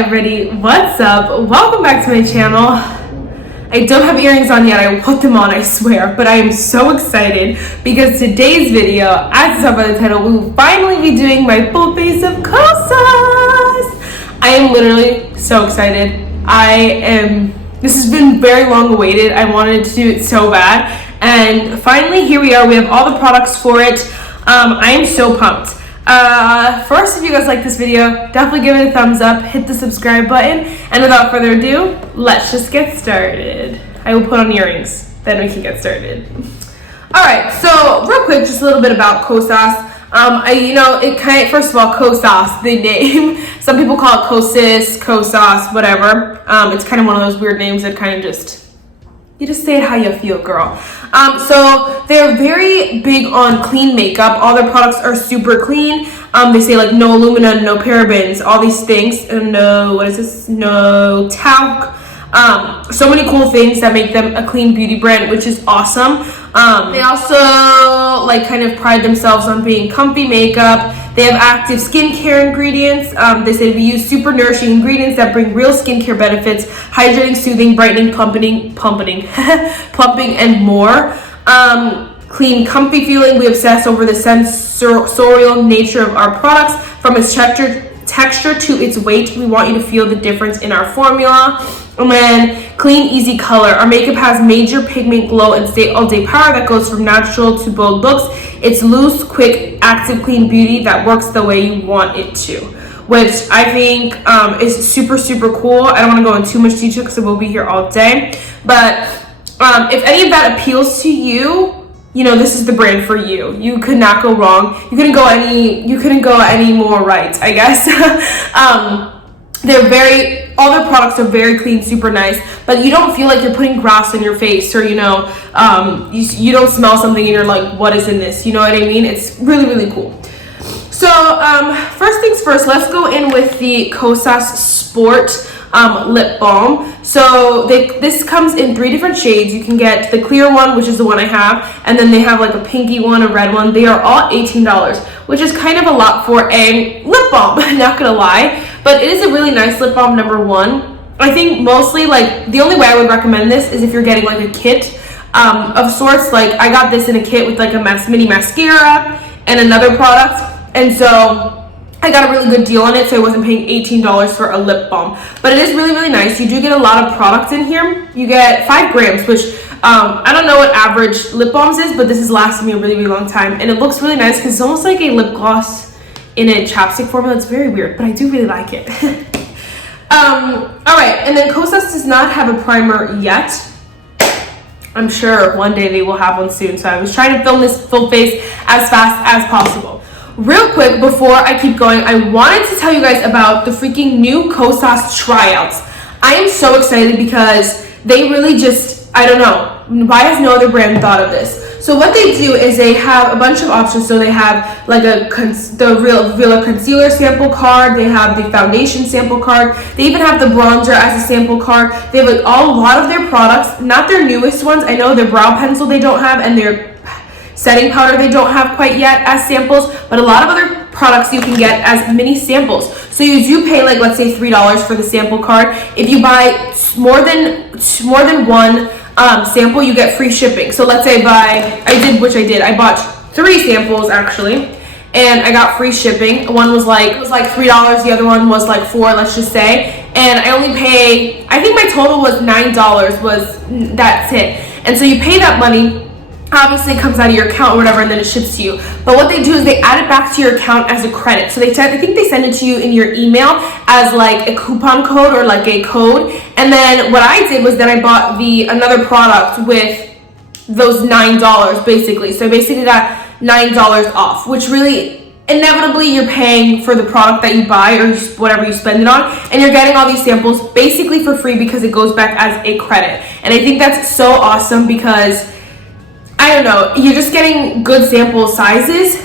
everybody, what's up? Welcome back to my channel. I don't have earrings on yet, I will put them on, I swear, but I am so excited because today's video, as you saw by the title, we will finally be doing my full face of Kosas. I am literally so excited. This has been very long awaited. I wanted to do it so bad, and finally here we are. We have all the products for it. I am so pumped. First, if you guys like this video, definitely give it a thumbs up, hit the subscribe button, and without further ado, let's just get started. I will put on earrings, then we can get started. Alright, so real quick, just a little bit about Kosas. First of all, Kosas, the name. Some people call it Kosas, whatever. It's kind of one of those weird names that kind of you just say it how you feel, girl. So they're very big on clean makeup. All their products are super clean. They say like no alumina, no parabens, all these things, and no talc. So many cool things that make them a clean beauty brand, which is awesome. They also kind of pride themselves on being comfy makeup. They have active skincare ingredients. They say we use super nourishing ingredients that bring real skincare benefits, hydrating, soothing, brightening, plumping, and more. Clean, comfy feeling. We obsess over the sensorial nature of our products, from its texture to its weight. We want you to feel the difference in our formula. And then clean, easy color. Our makeup has major pigment glow and stay all day power that goes from natural to bold looks. It's loose, quick, active, clean beauty that works the way you want it to, which I think is super, super cool. I don't want to go into too much detail because we'll be here all day. But if any of that appeals to you, this is the brand for you. You could not go wrong. You couldn't go any more right, I guess. All their products are very clean, super nice, but you don't feel like you're putting grass on your face, or you don't smell something and you're like, what is in this? You know what I mean? It's really, really cool. So first things first, let's go in with the Kosas Sport lip balm. So this comes in 3 different shades. You can get the clear one, which is the one I have, and then they have like a pinky one, a red one. They are all $18, which is kind of a lot for a lip balm, not gonna lie, but it is a really nice lip balm. Number one, I think mostly the only way I would recommend this is if you're getting like a kit of sorts. Like I got this in a kit with like a mini mascara and another product, and so I got a really good deal on it, so I wasn't paying $18 for a lip balm. But it is really, really nice. You do get a lot of products in here. You get 5 grams, which I don't know what average lip balms is, but this has lasted me a really, really long time. And it looks really nice because it's almost like a lip gloss in a chapstick formula. It's very weird, but I do really like it. Alright, and then Kosas does not have a primer yet. I'm sure one day they will have one soon, so I was trying to film this full face as fast as possible. Real quick, before I keep going, I wanted to tell you guys about the freaking new Kosas Tryouts. I am so excited because they really I don't know, why has no other brand thought of this? So what they do is they have a bunch of options. So they have like the real concealer sample card, they have the foundation sample card, they even have the bronzer as a sample card. They have a lot of their products, not their newest ones. I know their brow pencil they don't have, and their setting powder they don't have quite yet as samples, but a lot of other products you can get as mini samples. So you do pay let's say $3 for the sample card. If you buy more than one sample, you get free shipping. So let's say I bought 3 samples actually, and I got free shipping. One was $3, the other one was $4, let's just say, and I only pay, I think my total was $9, that's it. And so you pay that money. Obviously it comes out of your account or whatever, and then it ships to you. But what they do is they add it back to your account as a credit. So I think they send it to you in your email as a coupon code or a code. And then what I did was then I bought another product with those $9 basically. So I basically got $9 off, which really inevitably you're paying for the product that you buy or whatever you spend it on, and you're getting all these samples basically for free because it goes back as a credit. And I think that's so awesome because I don't know, you're just getting good sample sizes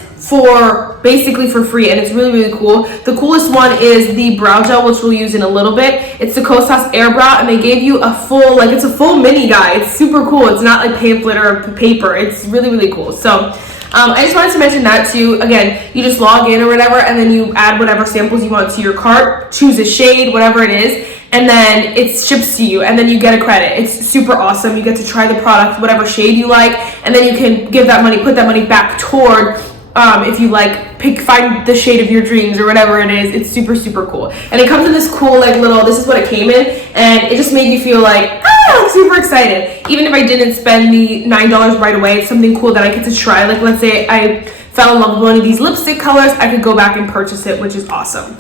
basically for free, and it's really, really cool. The coolest one is the brow gel, which we'll use in a little bit. It's the Kosas Air Brow, and they gave you a full, it's a full mini guide. It's super cool. It's not like pamphlet or paper. It's really, really cool. So I just wanted to mention that too. Again, you just log in or whatever, and then you add whatever samples you want to your cart, choose a shade, whatever it is, and then it ships to you, and then you get a credit. It's super awesome. You get to try the product, whatever shade you like, and then you can give that money, put that money back toward, if you like, find the shade of your dreams or whatever it is. It's super, super cool. And it comes in this cool, like, little, this is what it came in, and it just made you feel like, I'm super excited. Even if I didn't spend the $9 right away, it's something cool that I get to try. Like, let's say I fell in love with one of these lipstick colors, I could go back and purchase it, which is awesome.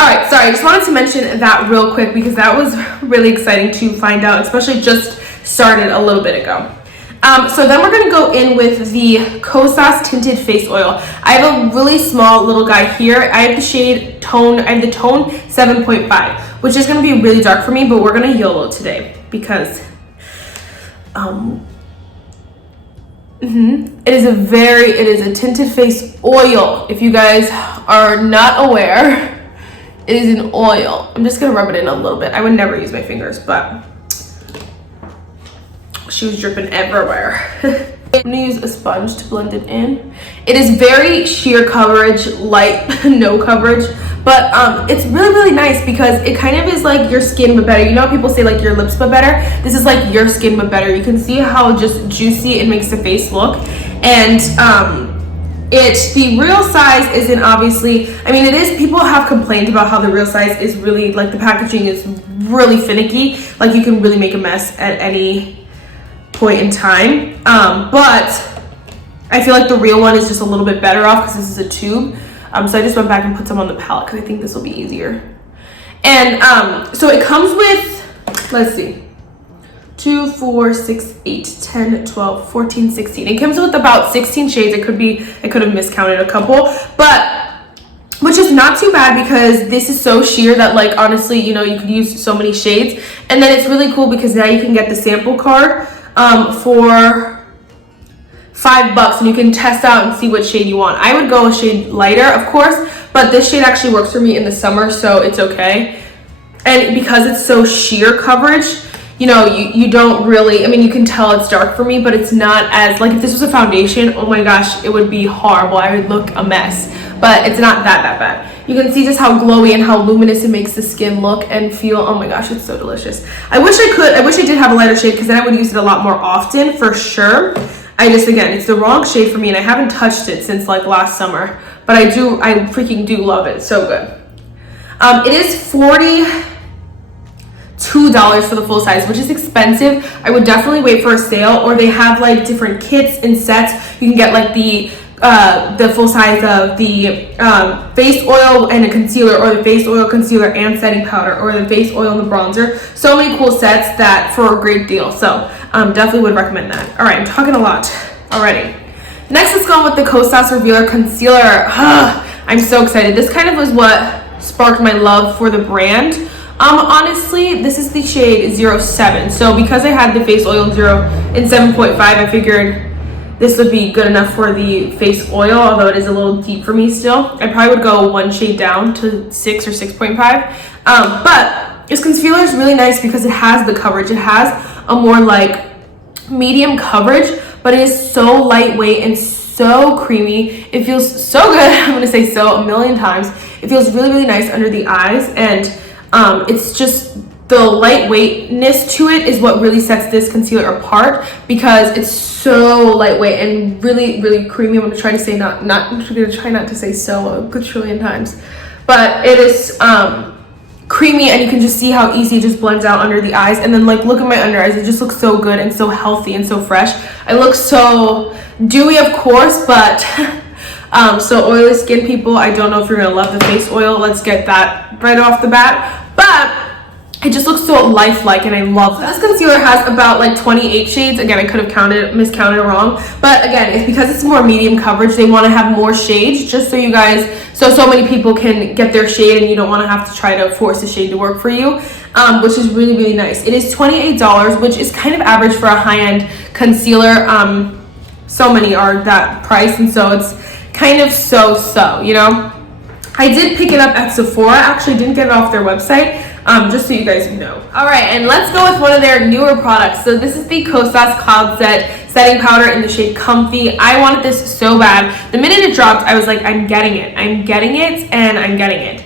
Alright, sorry, I just wanted to mention that real quick because that was really exciting to find out, especially just started a little bit ago. So then we're going to go in with the Kosas Tinted Face Oil. I have a really small little guy here. I have the shade tone, I have the tone 7.5, which is going to be really dark for me, but we're going to YOLO today because it is a tinted face oil. If you guys are not aware, it is an oil. I'm just going to rub it in a little bit. I would never use my fingers, but she was dripping everywhere. I'm gonna use a sponge to blend it in. It is very sheer coverage, light, no coverage, but it's really, really nice because it kind of is like your skin but better. You know how people say like your lips but better? This is like your skin but better. You can see how just juicy it makes the face look. And the real size isn't obviously, I mean, it is, people have complained about how the real size is really, like, the packaging is really finicky. Like, you can really make a mess at any point in time, but I feel like the real one is just a little bit better off because this is a tube. So I just went back and put some on the palette because I think this will be easier. And so it comes with, let's see, 2, 4, 6, 8, 10, 12, 14, 16. It comes with about 16 shades. I could have miscounted a couple, but which is not too bad because this is so sheer that, like, honestly, you know, you could use so many shades. And then it's really cool because now you can get the sample card for $5 and you can test out and see what shade you want. I would go a shade lighter, of course, but this shade actually works for me in the summer, so it's okay. And because it's so sheer coverage, you know, you don't really, I mean, you can tell it's dark for me, but it's not as, like, if this was a foundation, oh my gosh, it would be horrible. I would look a mess, but it's not that bad. You can see just how glowy and how luminous it makes the skin look and feel. Oh my gosh, it's so delicious. I wish I did have a lighter shade because then I would use it a lot more often for sure. Again, it's the wrong shade for me and I haven't touched it since like last summer, but I freaking do love it. It's so good. It is $42 for the full size, which is expensive. I would definitely wait for a sale, or they have like different kits and sets. You can get like the full size of the face oil and a concealer, or the face oil, concealer, and setting powder, or the face oil and the bronzer. So many cool sets that for a great deal. So definitely would recommend that. All right, I'm talking a lot already. Next, let's go with the Kosas Revealer Concealer. I'm so excited. This kind of was what sparked my love for the brand. Honestly, this is the shade 07. So because I had the face oil 0 in 7.5, I figured this would be good enough for the face oil, although it is a little deep for me still. I probably would go one shade down to 6 or 6.5. But this concealer is really nice because it has the coverage. It has a more like medium coverage, but it is so lightweight and so creamy. It feels so good. I'm gonna say so a million times. It feels really, really nice under the eyes, and it's just the lightweightness to it is what really sets this concealer apart because it's so lightweight and really, really creamy. I'm gonna try to say I'm gonna try not to say so a quadrillion times, but it is creamy, and you can just see how easy it just blends out under the eyes. And then like look at my under eyes, it just looks so good and so healthy and so fresh. I look so dewy, of course, but so oily skin people, I don't know if you're gonna love the face oil. Let's get that right off the bat, but it just looks so lifelike and I love that. This concealer has about like 28 shades. Again, I could have miscounted wrong, but again, it's because it's more medium coverage, they want to have more shades just so you guys, so many people can get their shade and you don't want to have to try to force a shade to work for you, which is really, really nice. It is $28, which is kind of average for a high-end concealer. So many are that price, and so it's kind of so, you know. I did pick it up at Sephora. Actually, didn't get it off their website, just so you guys know. All right, and let's go with one of their newer products. So this is the Kosas Cloud Set setting powder in the shade Comfy. I wanted this so bad. The minute it dropped, I was like, I'm getting it, and I'm getting it.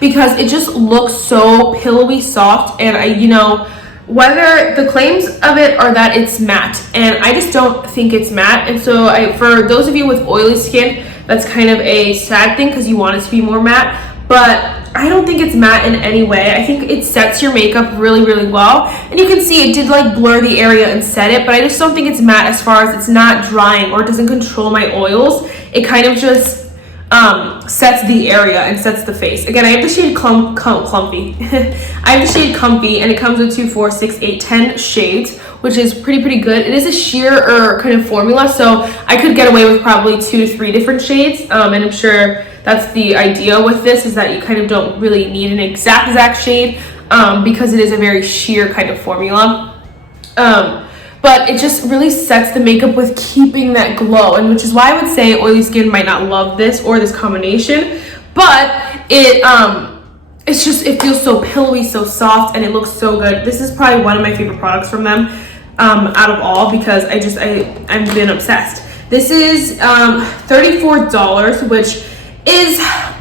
Because it just looks so pillowy soft, and you know, whether the claims of it are that it's matte, and I just don't think it's matte. And so for those of you with oily skin, that's kind of a sad thing because you want it to be more matte, but I don't think it's matte in any way. I think it sets your makeup really, really well, and you can see it did like blur the area and set it, but I just don't think it's matte as far as it's not drying or it doesn't control my oils. It kind of just sets the area and sets the face. Again, I have the shade Clumpy. I have the shade Comfy, and it comes with 2, 4, 6, 8, 10 shades, which is pretty good. It is a sheer kind of formula, so I could get away with probably 2 to 3 different shades, and I'm sure that's the idea with this, is that you kind of don't really need an exact shade, because it is a very sheer kind of formula. But it just really sets the makeup with keeping that glow, and which is why I would say oily skin might not love this or this combination, but it feels so pillowy, so soft, and it looks so good. This is probably one of my favorite products from them, out of all, because I've been obsessed. This is $34, which is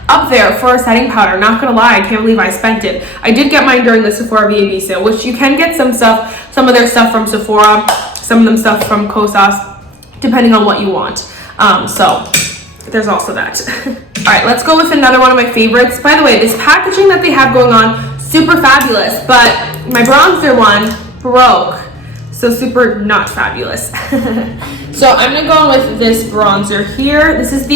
up there for a setting powder. Not gonna lie, I can't believe I spent it. I did get mine during the Sephora VAB sale, which you can get some of their stuff from Sephora, some of them stuff from Kosas, depending on what you want. So there's also that. All right, let's go with another one of my favorites. By the way, this packaging that they have going on, super fabulous, but my bronzer one broke. So super not fabulous. So I'm gonna go with this bronzer here. This is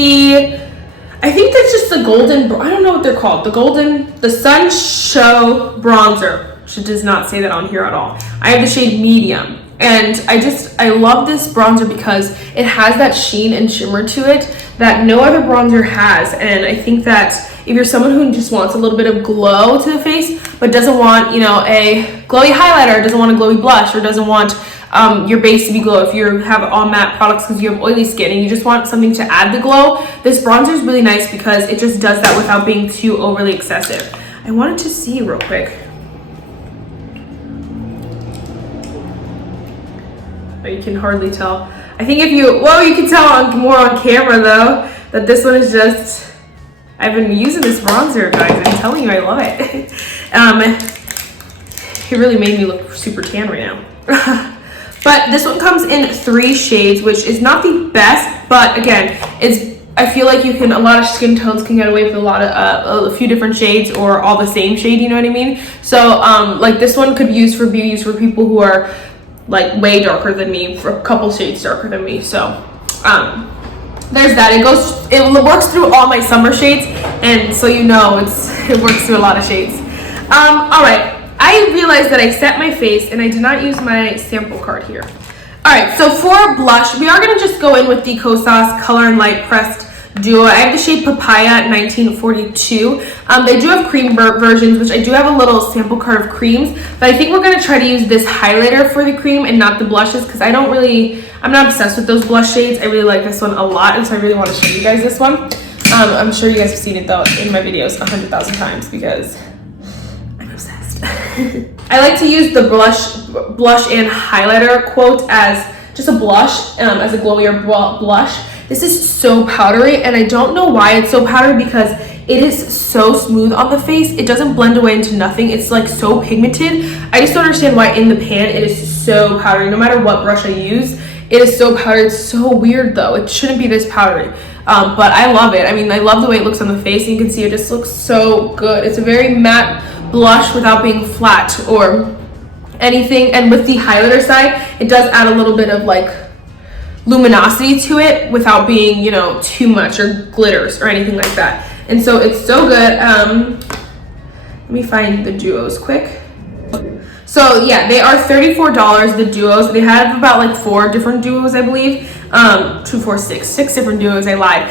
I think that's just the golden, I don't know what they're called. The Sun Show bronzer. She does not say that on here at all. I have the shade Medium. And I love this bronzer because it has that sheen and shimmer to it that no other bronzer has. And I think that if you're someone who just wants a little bit of glow to the face, but doesn't want, you know, a glowy highlighter, doesn't want a glowy blush, or doesn't want your base to be glow, if you have all matte products because you have oily skin and you just want something to add the glow, this bronzer is really nice because it just does that without being too overly excessive. I wanted to see real quick. But you can hardly tell. I think you can tell more on camera though, that this one is just, I've been using this bronzer, guys. I'm telling you, I love it. It really made me look super tan right now. But this one comes in 3 shades, which is not the best, but again, I feel like a lot of skin tones can get away with a few different shades or all the same shade, you know what I mean? So like this one could be used for people who are like way darker than me, for a couple shades darker than me. So there's that. It works through all my summer shades, and so you know it works through a lot of shades. All right. I realized that I set my face and I did not use my sample card here. All right, so for blush, we are gonna just go in with the Kosas Color and Light Pressed Duo. I have the shade Papaya 1942. They do have cream versions, which I do have a little sample card of creams, but I think we're gonna try to use this highlighter for the cream and not the blushes, because I'm not obsessed with those blush shades. I really like this one a lot, and so I really wanna show you guys this one. I'm sure you guys have seen it though in my videos 100,000 times because I'm obsessed. I like to use the blush and highlighter quote as just a blush, as a glowier blush. This is so powdery, and I don't know why it's so powdery because it is so smooth on the face. It doesn't blend away into nothing. It's like so pigmented. I just don't understand why in the pan it is so powdery. No matter what brush I use, it is so powdery. It's so weird though. It shouldn't be this powdery. But I love it. I mean, I love the way it looks on the face. You can see it just looks so good. It's a very matte blush without being flat or anything. And with the highlighter side, it does add a little bit of like luminosity to it without being, you know, too much or glitters or anything like that. And so it's so good. Let me find the duos quick. So yeah, they are $34, the duos. They have about like 4 different duos, I believe. 2, 4, 6 different duos. I lied.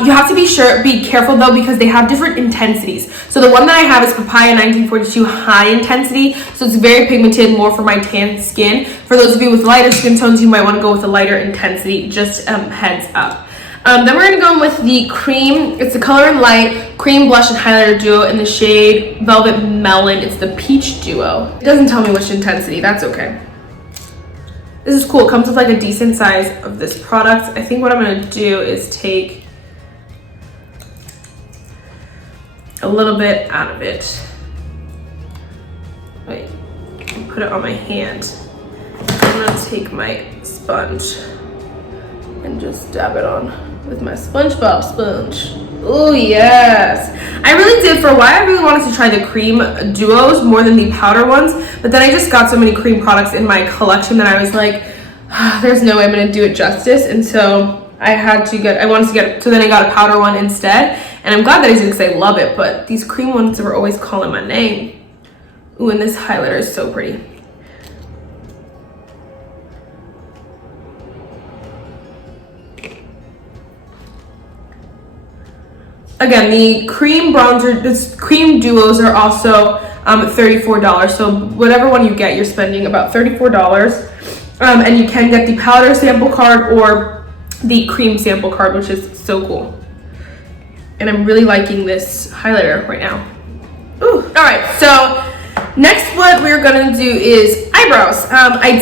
You have to be careful though, because they have different intensities. So the one that I have is Papaya 1942 high intensity. So it's very pigmented, more for my tan skin. For those of you with lighter skin tones, you might want to go with a lighter intensity, just heads up. Then we're gonna go in with the cream. It's the Color and Light Cream Blush and Highlighter Duo in the shade Velvet Melon. It's the Peach Duo. It doesn't tell me which intensity, that's okay. This is cool. It comes with like a decent size of this product. I think what I'm gonna do is take a little bit out of it. Wait, put it on my hand. I'm gonna take my sponge and just dab it on with my SpongeBob sponge. Oh yes. I really did, for a while I really wanted to try the cream duos more than the powder ones, but then I just got so many cream products in my collection that I was like, there's no way I'm gonna do it justice, and so I wanted to get, so then I got a powder one instead, and I'm glad that I did because I love it, but these cream ones were always calling my name. Ooh, and this highlighter is so pretty. Again, the cream bronzer, the cream duos are also $34. So whatever one you get, you're spending about $34. And you can get the powder sample card or the cream sample card, which is so cool. And I'm really liking this highlighter right now. Ooh. All right, so next what we're gonna do is eyebrows.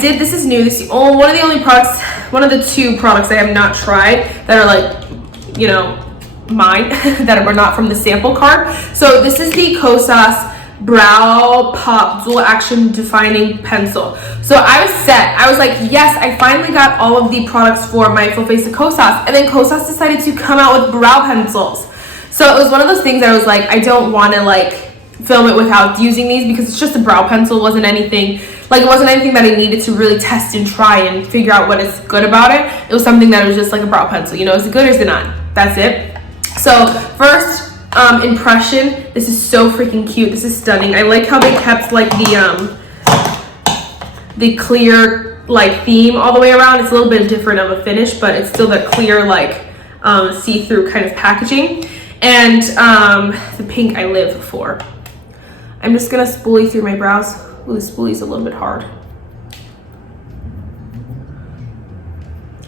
This is new. This is one of the only products, one of the two products I have not tried that are like, you know, mine that were not from the sample card. So this is the Kosas Brow Pop Dual Action Defining Pencil. So I was set. I was like, yes, I finally got all of the products for my full face of Kosas. And then Kosas decided to come out with brow pencils. So it was one of those things that I was like, I don't want to like film it without using these because it's just a brow pencil. It wasn't anything that I needed to really test and try and figure out what is good about it. It was something that was just like a brow pencil. You know, is it good or is it not? That's it. So first impression, this is so freaking cute. This is stunning. I like how they kept like the clear like theme all the way around. It's a little bit different of a finish, but it's still that clear like see-through kind of packaging. And the pink I live for. I'm just gonna spoolie through my brows. Ooh, the spoolie's a little bit hard.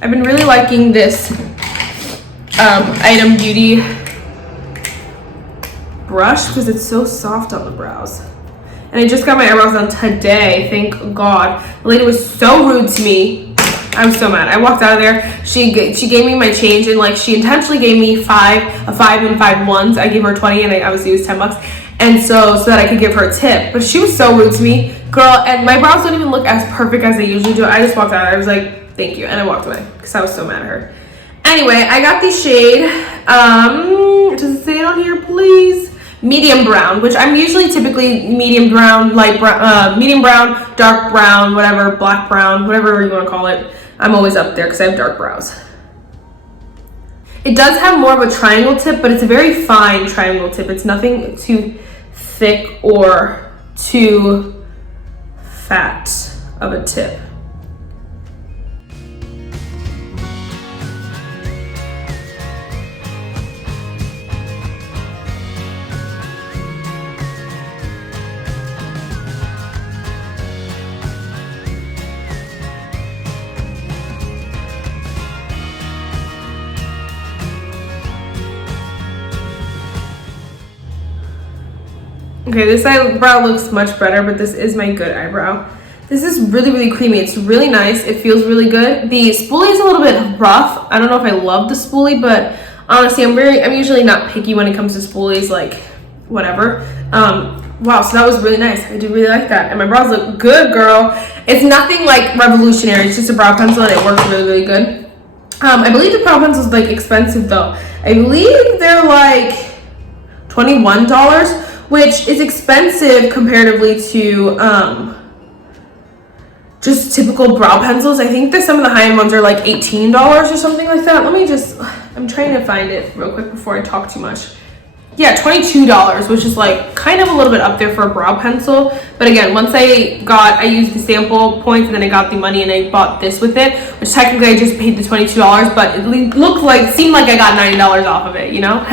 I've been really liking this Item Beauty brush because it's so soft on the brows. And I just got my eyebrows done today, thank God. The lady was so rude to me. I was so mad. I walked out of there. She gave me my change, and like she intentionally gave me five and 5 ones. I gave her 20 and I obviously used 10 bucks. And so that I could give her a tip. But she was so rude to me, girl, and my brows don't even look as perfect as they usually do. I just walked out. I was like, thank you, and I walked away because I was so mad at her. Anyway, I got the shade, does it say it on here, please? Medium brown, which I'm usually typically medium brown, light brown, medium brown, dark brown, whatever, black brown, whatever you want to call it. I'm always up there because I have dark brows. It does have more of a triangle tip, but it's a very fine triangle tip. It's nothing too thick or too fat of a tip. Okay, this eyebrow looks much better, but this is my good eyebrow. This is really, really creamy. It's really nice. It feels really good. The spoolie is a little bit rough. I don't know if I love the spoolie, but honestly, I'm usually not picky when it comes to spoolies, like whatever. Wow, so that was really nice. I do really like that. And my brows look good, girl. It's nothing like revolutionary. It's just a brow pencil and it works really, really good. I believe the brow pencil is like expensive though. I believe they're like $21, which is expensive comparatively to just typical brow pencils. I think that some of the high-end ones are like $18 or something like that. I'm trying to find it real quick before I talk too much. Yeah, $22, which is like kind of a little bit up there for a brow pencil. But again, once I used the sample points and then I got the money and I bought this with it, which technically I just paid the $22, but it seemed like I got $90 off of it, you know?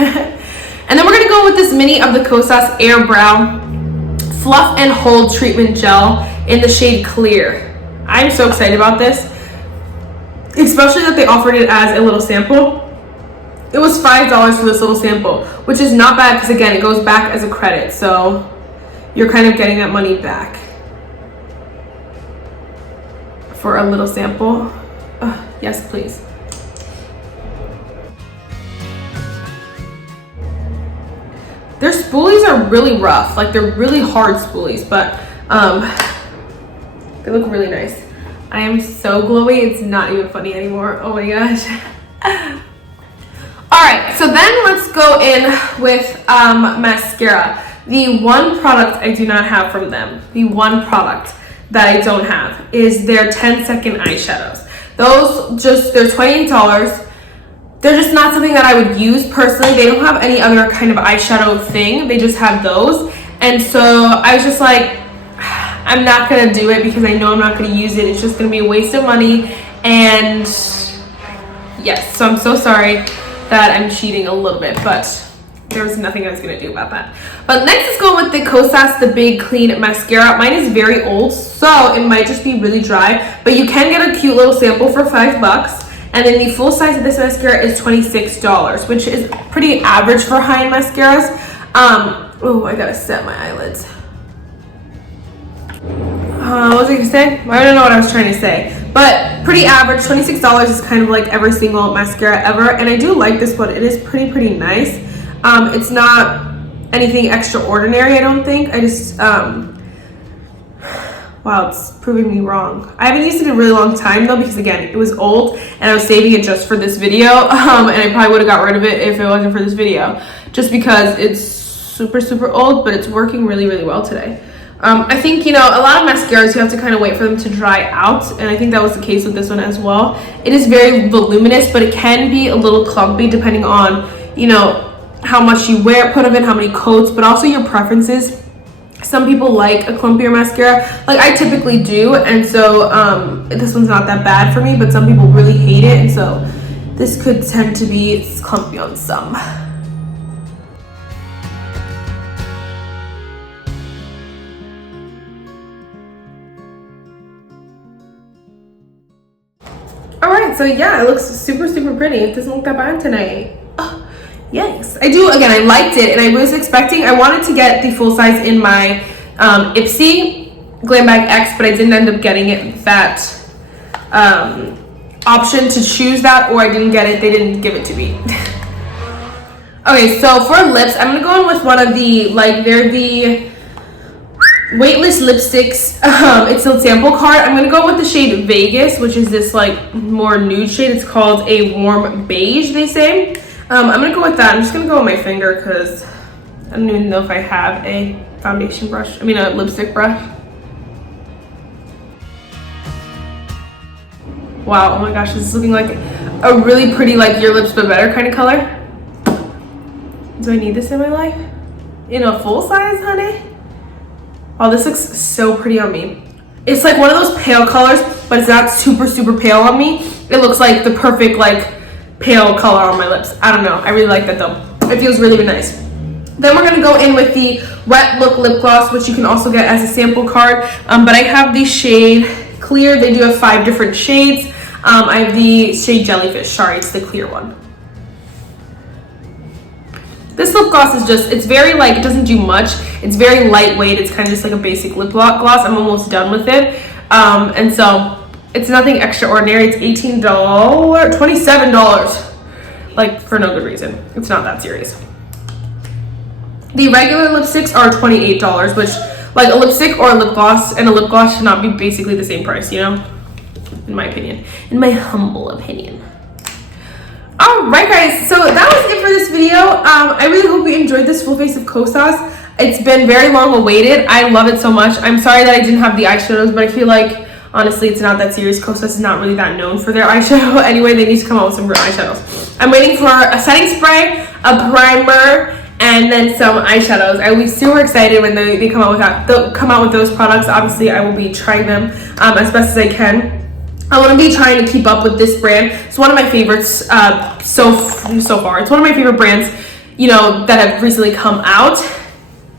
And then we're gonna go with this mini of the Kosas Air Brow Fluff and Hold Treatment Gel in the shade Clear. I'm so excited about this, especially that they offered it as a little sample. It was $5 for this little sample, which is not bad because again, it goes back as a credit. So you're kind of getting that money back for a little sample. Yes, please. Their spoolies are really rough, like they're really hard spoolies, but they look really nice. I am so glowy, it's not even funny anymore. Oh my gosh. All right, so then let's go in with mascara. The one product I do not have from them, the one product that I don't have is their 10-second eyeshadows. Those they're $28. They're just not something that I would use personally. They don't have any other kind of eyeshadow thing. They just have those. And so I was just like, I'm not gonna do it because I know I'm not gonna use it. It's just gonna be a waste of money. And yes, so I'm so sorry that I'm cheating a little bit, but there was nothing I was gonna do about that. But next, let's go with the Kosas, the Big Clean Mascara. Mine is very old, so it might just be really dry, but you can get a cute little sample for $5. And then the full size of this mascara is $26, which is pretty average for high-end mascaras. Oh, I gotta set my eyelids. What was I gonna say? I don't know what I was trying to say. But pretty average, $26 is kind of like every single mascara ever. And I do like this one. It is pretty nice. It's not anything extraordinary, I don't think. I just, wow, it's proving me wrong. I haven't used it in a really long time though, because again, it was old and I was saving it just for this video. And I probably would have got rid of it if it wasn't for this video, just because it's super old, but it's working really well today. I think, you know, a lot of mascaras, you have to kind of wait for them to dry out. And I think that was the case with this one as well. It is very voluminous, but it can be a little clumpy depending on, you know, how much you put of it, how many coats, but also your preferences. Some people like a clumpier mascara, like I typically do, and so this one's not that bad for me, but some people really hate it, and so this could tend to be clumpy on some. All right, so yeah, it looks super pretty. It doesn't look that bad tonight. Yikes. I do, again, I liked it, and I was expecting, I wanted to get the full size in my Ipsy Glam Bag X, but I didn't end up getting it that option to choose that, or I didn't get it, they didn't give it to me. Okay, so for lips, I'm gonna go in with one of the, like, they're the Weightless lipsticks. It's a sample card. I'm gonna go with the shade Vegas, which is this like more nude shade. It's called a warm beige, they say. I'm gonna go with that. I'm just gonna go with my finger because I don't even know if I have a foundation brush. I mean a lipstick brush. Wow, oh my gosh, this is looking like a really pretty, like your lips but better kind of color. Do I need this in my life? In a full size, honey? Oh, this looks so pretty on me. It's like one of those pale colors, but it's not super pale on me. It looks like the perfect like pale color on my lips. I don't know, I really like that though. It feels really nice. Then we're gonna go in with the Wet Look lip gloss, which you can also get as a sample card. But I have the shade Clear. They do have 5 different shades. I have the shade Jellyfish. Sorry, it's the clear one. This lip gloss is just, it's very like, it doesn't do much. It's very lightweight. It's kind of just like a basic lip gloss. I'm almost done with it. And so it's nothing extraordinary. It's $18, $27. Like for no good reason. It's not that serious. The regular lipsticks are $28, which like a lipstick or a lip gloss and a lip gloss should not be basically the same price, you know? In my opinion. In my humble opinion. Alright guys, so that was it for this video. I really hope you enjoyed this full face of Kosas. It's been very long awaited. I love it so much. I'm sorry that I didn't have the eyeshadows, but I feel like honestly it's not that serious. Kosas is not really that known for their eyeshadow. Anyway, they need to come out with some real eyeshadows. I'm waiting for a setting spray, a primer, and then some eyeshadows. I will be super excited when they come out with that. They'll come out with those products. Obviously, I will be trying them as best as I can. I want to be trying to keep up with this brand. It's one of my favorites so far. It's one of my favorite brands, you know, that have recently come out.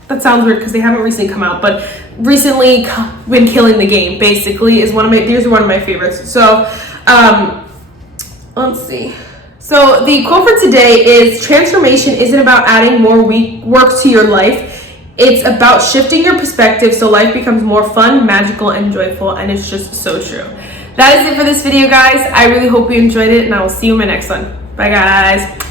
That sounds weird because they haven't recently come out, but recently been killing the game. Basically, is one of my. These are one of my favorites. So, let's see. So the quote for today is: "Transformation isn't about adding more work to your life. It's about shifting your perspective so life becomes more fun, magical, and joyful." And it's just so true. that is it for this video, guys. I really hope you enjoyed it, and I will see you in my next one. Bye, guys.